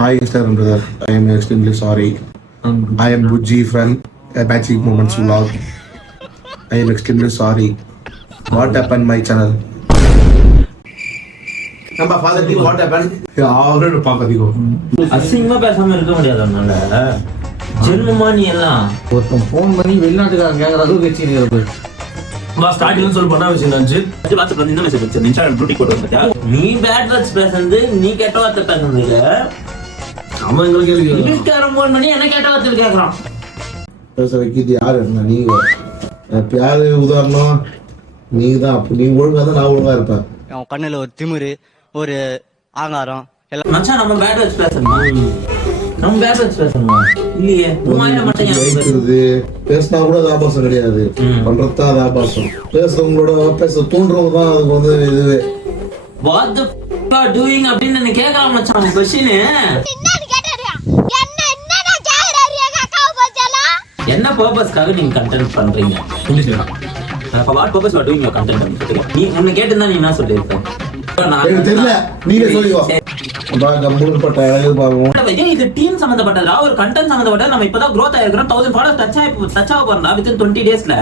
Hi, Instagram brother. I am extremely sorry. I am Buji from Magic Moments Vlog. I am extremely sorry. What happened my channel? நம்ம father D what happen அவரோட பாப்பதிகோ அசிங்கமா பேசாம இருக்க முடியாது அதனால ஜென்மமா நீ எல்லாம் ஒருத்தன் ஃபோன் பண்ணி வெளிநாட்டுக்காரன் கேக்குற அளவுக்கு வச்சிருக்கிறது ஸ்டார்டிங்ல சொல்லி பண்ண விஷயம் நினைச்சு வாட்ஸ்அப்ல இருந்து மெசேஜ் வச்சு இன்ஸ்டாகிராம் ப்ளூட்டி போட்டு வந்துட்டா நீ பேட் வேர்ட்ஸ் பேசுறது நீ கெட்ட வார்த்தை பேசுறது இல்ல அவன் எங்களுக்கு இங்கிலீஷ்காரன் ஃபோன் பண்ணி என்ன கெட்ட வார்த்தை கேக்குறான் பேச வைக்கிறது யாரு இருந்தா நீங்க யாரு உதாரணம் நீங்க தான் அப்ப நீ ஒழுங்கா தான் நான் ஒழுங்கா இருப்பேன் அவன் கண்ணுல ஒரு திமிரு ஒரு ஆங்காரம் எல்லாம் மச்சான் நம்ம பேட் வேர்ட்ஸ் பேசணும் நம்ம பேட் வேர்ட்ஸ் பேசணும் இல்லையே உமாயில மட்டும் வைக்கிறது பேசினா கூட அது ஆபாசம் கிடையாது பண்றதுதான் அது ஆபாசம் பேசுறவங்களோட பேச தூண்டுறவங்க தான் அதுக்கு வந்து இதுவே வாட் தி ஆர் டூயிங் அப்படின்னு என்ன கேக்குறான் மச்சான் क्वेश्चन என்ன பர்பஸ்க்காக நீங்க கண்டென்ட் பண்றீங்க what purpose you are doing your content நீ என்ன கேட்டா நீ என்ன சொல்லிருக்க எனக்கு தெரியல நீங்க சொல்லுங்க கம்பூர்பட்ட அழகு பாருங்க இது டீம் சம்பந்தப்பட்டதா ஒரு கண்டென்ட் சம்பந்தப்பட்டது நம்ம இப்பதான் growth ஆயிருக்கோம் 1000 ஃபாலோவர்ஸ் டச் ஆக போறோம்டா வித்தின் 20 daysல